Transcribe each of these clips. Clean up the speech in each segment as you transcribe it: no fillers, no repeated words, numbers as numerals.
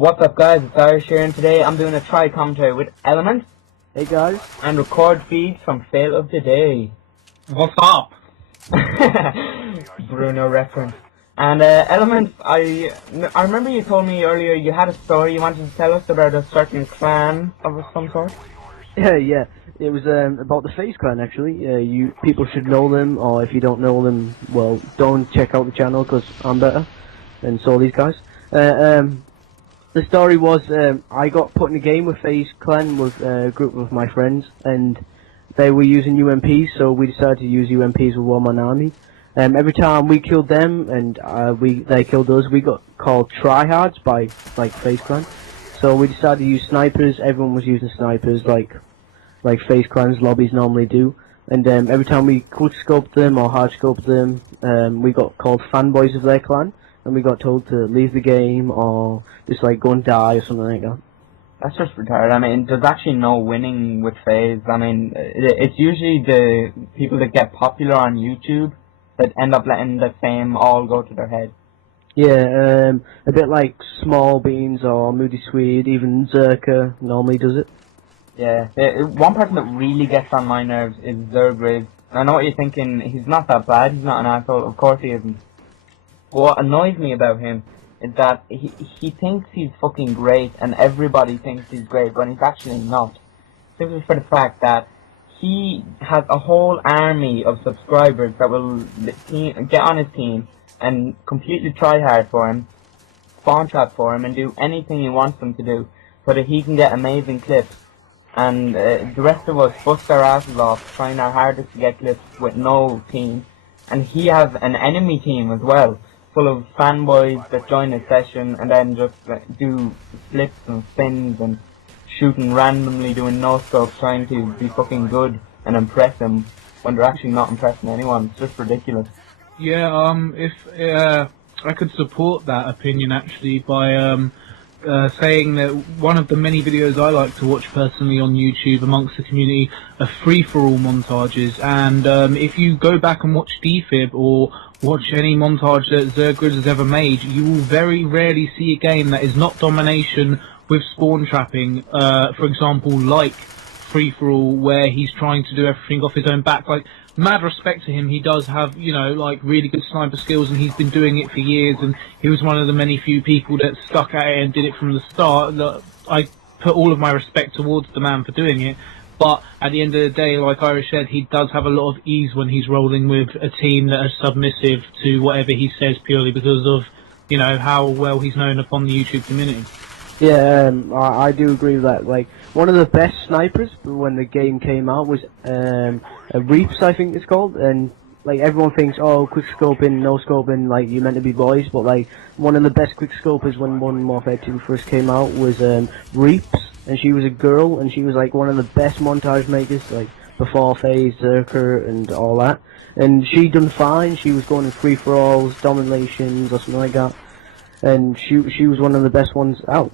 What's up guys, it's Irish here, and today I'm doing a try commentary with Elements. Hey guys. And RecordFeeds from Fail of the Day. What's up? Bruno reference. And Elements, I remember you told me earlier you had a story you wanted to tell us about a certain clan of some sort. Yeah. It was about the FaZe clan actually. People should know them, or if you don't know them, well, don't check out the channel because I'm better than so these guys. The story was I got put in a game with FaZe clan with a group of my friends, and they were using UMPs, so we decided to use UMPs with one-man army. Every time we killed them and they killed us, we got called tryhards by FaZe clan. So we decided to use snipers. Everyone was using snipers like FaZe clan's lobbies normally do. And every time we quick scoped them or hard scoped them, we got called fanboys of their clan, and we got told to leave the game or just go and die or something like that. That's just retarded. I mean, there's actually no winning with FaZe. I mean, it's usually the people that get popular on YouTube that end up letting the fame all go to their head. Yeah, a bit like Small Beans or Moody Swede, even Zerka normally does it. Yeah, one person that really gets on my nerves is zzirGrizz. I know what you're thinking, he's not that bad, he's not an asshole, of course he isn't. What annoys me about him is that he thinks he's fucking great and everybody thinks he's great, but he's actually not. Simply for the fact that he has a whole army of subscribers that will get on his team and completely try hard for him, spawn trap for him, and do anything he wants them to do so that he can get amazing clips. And the rest of us bust our asses off trying our hardest to get clips with no team. And he has an enemy team as well, full of fanboys that join his session and then just do flips and spins and shooting randomly, doing no-scopes, trying to be fucking good and impress him when they're actually not impressing anyone. It's just ridiculous. Yeah, if I could support that opinion actually by saying that one of the many videos I like to watch personally on YouTube amongst the community are free-for-all montages, and if you go back and watch DFib or watch any montage that zzirGrizz has ever made, you will very rarely see a game that is not domination with spawn trapping, for example, like free-for-all, where he's trying to do everything off his own back. Mad respect to him, he does have, really good sniper skills, and he's been doing it for years, and he was one of the many few people that stuck at it and did it from the start. I put all of my respect towards the man for doing it, but at the end of the day, like Irish said, he does have a lot of ease when he's rolling with a team that are submissive to whatever he says purely because of, how well he's known upon the YouTube community. Yeah, I do agree with that. One of the best snipers when the game came out was ReapZz, I think it's called, and everyone thinks, oh, quick scoping, no scoping, you're meant to be boys, but one of the best quick scopers when Modern Warfare 2 first came out was ReapZz, and she was a girl, and she was one of the best montage makers, before FaZe, Zerka, and all that, and she done fine. She was going in free-for-alls, dominations, or something like that, and she was one of the best ones out.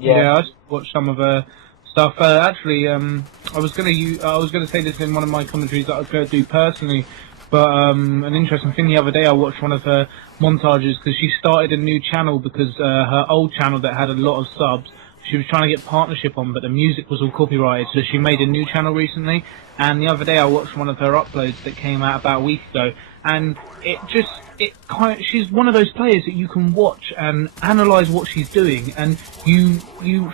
Yeah, I just watched some of her stuff. Actually, I was gonna say this in one of my commentaries that I was going to do personally, but an interesting thing, the other day I watched one of her montages because she started a new channel because her old channel that had a lot of subs, she was trying to get partnership on, but the music was all copyrighted, so she made a new channel recently, and the other day I watched one of her uploads that came out about a week ago, and she's one of those players that you can watch and analyse what she's doing, and you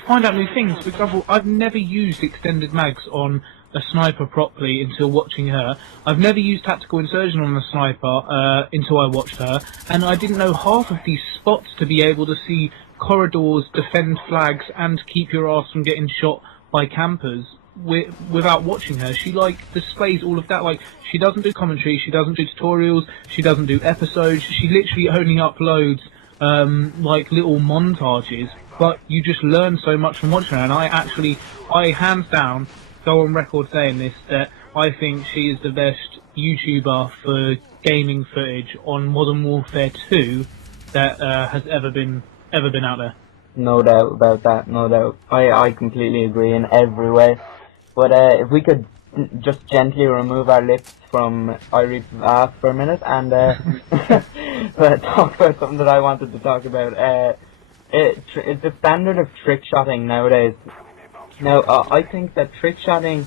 find out new things. For example, I've never used extended mags on a sniper properly until watching her. I've never used tactical insertion on a sniper until I watched her, and I didn't know half of these spots to be able to see corridors, defend flags, and keep your ass from getting shot by campers without watching her. She displays all of that. She doesn't do commentary, she doesn't do tutorials, she doesn't do episodes, she literally only uploads little montages, but you just learn so much from watching her. And I hands down go on record saying this, that I think she is the best YouTuber for gaming footage on Modern Warfare 2 that has ever been out there. No doubt about that, no doubt. I completely agree in every way. But if we could just gently remove our lips from iReapZz for a minute and but talk about something that I wanted to talk about. it's the standard of trick-shotting nowadays. Now, I think that trick-shotting,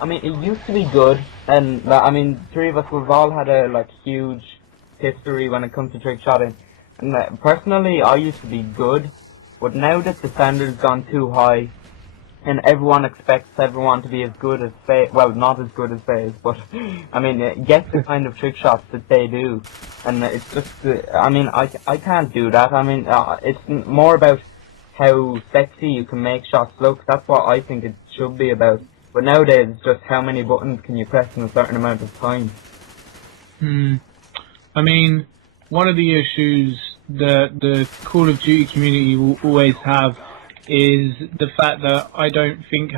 I mean, it used to be good, and I mean, three of us, we've all had a like huge history when it comes to trick-shotting. And personally, I used to be good, but now that the standard's gone too high, and everyone expects everyone to be as good as FaZe, well, not as good as FaZe, but I mean, get the kind of trick shots that they do, and it's just, I mean, I can't do that. I mean, it's more about how sexy you can make shots look. That's what I think it should be about. But nowadays, it's just how many buttons can you press in a certain amount of time. I mean, one of the issues that the Call of Duty community will always have is the fact that I don't think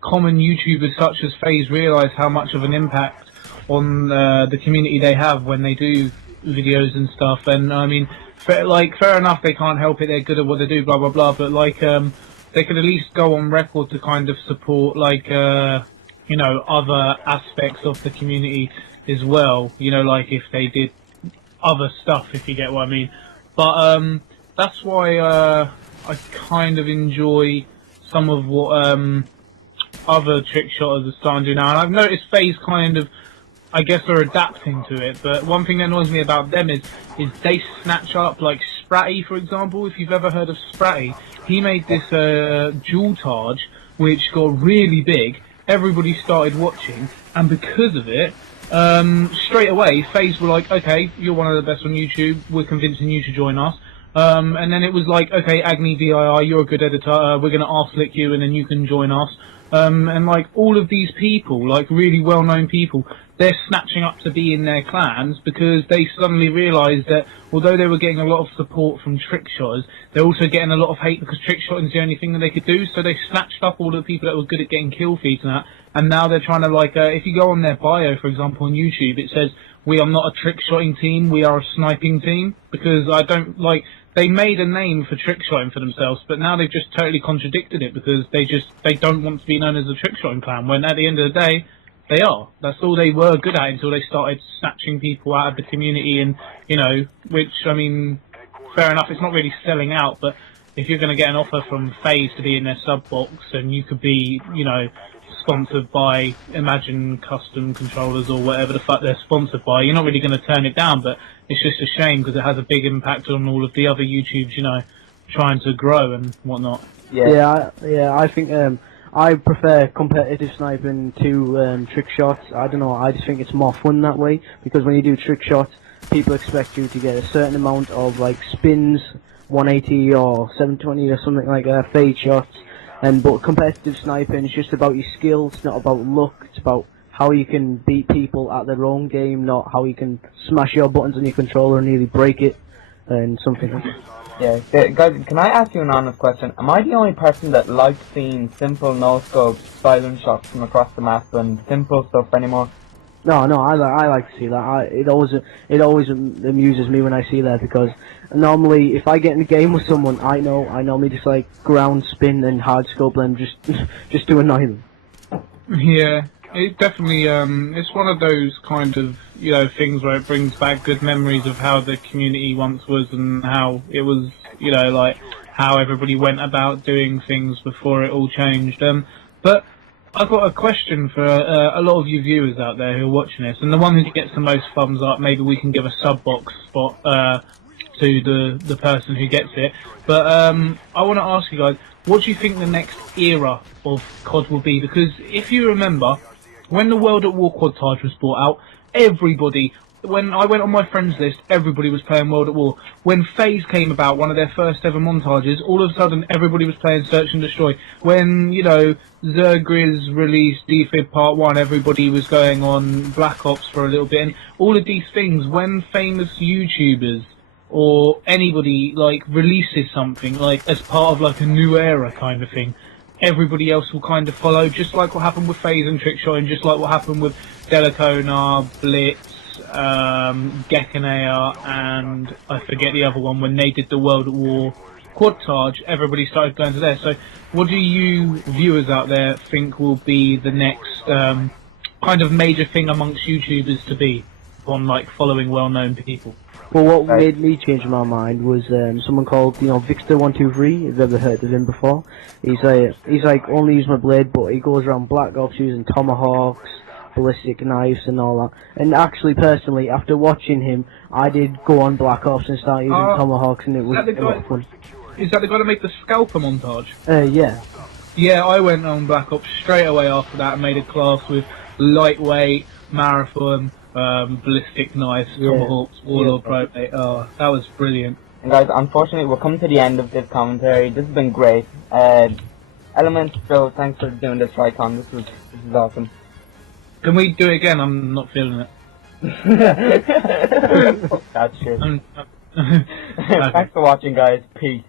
common YouTubers such as FaZe realise how much of an impact on the community they have when they do videos and stuff. And I mean, fair enough, they can't help it, they're good at what they do, blah blah blah, but like they could at least go on record to kind of support like you know, other aspects of the community as well, you know, like if they did other stuff, if you get what I mean. But that's why I kind of enjoy some of what other trick shotters are starting to do now, and I've noticed FaZe kind of, I guess, are adapting to it. But one thing that annoys me about them is they snatch up, like Spratty, for example. If you've ever heard of Spratty, he made this dual targe which got really big. Everybody started watching, and because of it, straight away FaZe were like, okay, you're one of the best on YouTube, we're convincing you to join us. And then it was like, okay, Agni VII, you're a good editor, we're gonna arse-lick you and then you can join us. And like all of these people, like really well-known people, they're snatching up to be in their clans because they suddenly realised that although they were getting a lot of support from trick shotters, they're also getting a lot of hate because trick shotting is the only thing that they could do. So they snatched up all the people that were good at getting kill feeds and that, and now they're trying to like, if you go on their bio, for example, on YouTube, it says, we are not a trick shotting team, we are a sniping team, because I don't like. They made a name for trick-shotting for themselves, but now they've just totally contradicted it because they don't want to be known as a trick-shotting clan, when at the end of the day, they are. That's all they were good at until they started snatching people out of the community and, you know, which, I mean, fair enough, it's not really selling out, but if you're going to get an offer from FaZe to be in their sub-box and you could be, you know, sponsored by Imagine Custom Controllers or whatever the fuck they're sponsored by, you're not really going to turn it down, but it's just a shame because it has a big impact on all of the other YouTubes, you know, trying to grow and whatnot. Yeah, I think I prefer competitive sniping to trick shots. I don't know, I just think it's more fun that way, because when you do trick shots, people expect you to get a certain amount of like spins, 180 or 720 or something like that, fade shots. But competitive sniping is just about your skills, it's not about luck, it's about how you can beat people at their own game, not how you can smash your buttons on your controller and nearly break it, and something like that. Yeah, guys, can I ask you an honest question? Am I the only person that likes seeing simple no-scope silent shots from across the map and simple stuff anymore? No, I like to see that. It always amuses me when I see that, because normally if I get in a game with someone, I normally just like ground spin and hard scope them just to annoy them. Yeah, it definitely it's one of those kind of, you know, things where it brings back good memories of how the community once was and how it was, you know, like how everybody went about doing things before it all changed. But I've got a question for a lot of you viewers out there who are watching this, and the one who gets the most thumbs up, maybe we can give a sub-box spot to the person who gets it. But I want to ask you guys, what do you think the next era of COD will be? Because if you remember, when the World at War Quad Targe was brought out, everybody, when I went on my friends list, everybody was playing World at War. When FaZe came about, one of their first ever montages, all of a sudden everybody was playing Search and Destroy. When, you know, zzirGrizz released Defib Part 1, everybody was going on Black Ops for a little bit. And all of these things, when famous YouTubers or anybody, like, releases something, like, as part of, like, a new era kind of thing, everybody else will kind of follow, just like what happened with FaZe and Trickshotting, just like what happened with Delicona, Blitz, Gekkonea, and I forget the other one. When they did the World at War Quad Targe, everybody started going to there. So what do you viewers out there think will be the next kind of major thing amongst YouTubers to be on, like, following well-known people? Well, what Right. made me change my mind was someone called, Vixter123. Have you ever heard of him before? He's like only use my blade, but he goes around Black Ops using tomahawks, ballistic knives, and all that. And actually, personally, after watching him, I did go on Black Ops and start using tomahawks, and it was a lot of fun. Is that the guy that made the scalper montage? Yeah. Yeah, I went on Black Ops straight away after that and made a class with lightweight, marathon, ballistic knives, tomahawks, warlord, probate. Oh, that was brilliant. And guys, unfortunately, we're coming to the end of this commentary. This has been great. Elements, Joe, thanks for doing this Tricon. This is awesome. Can we do it again? I'm not feeling it. That's shit. Okay. Thanks for watching, guys. Peace.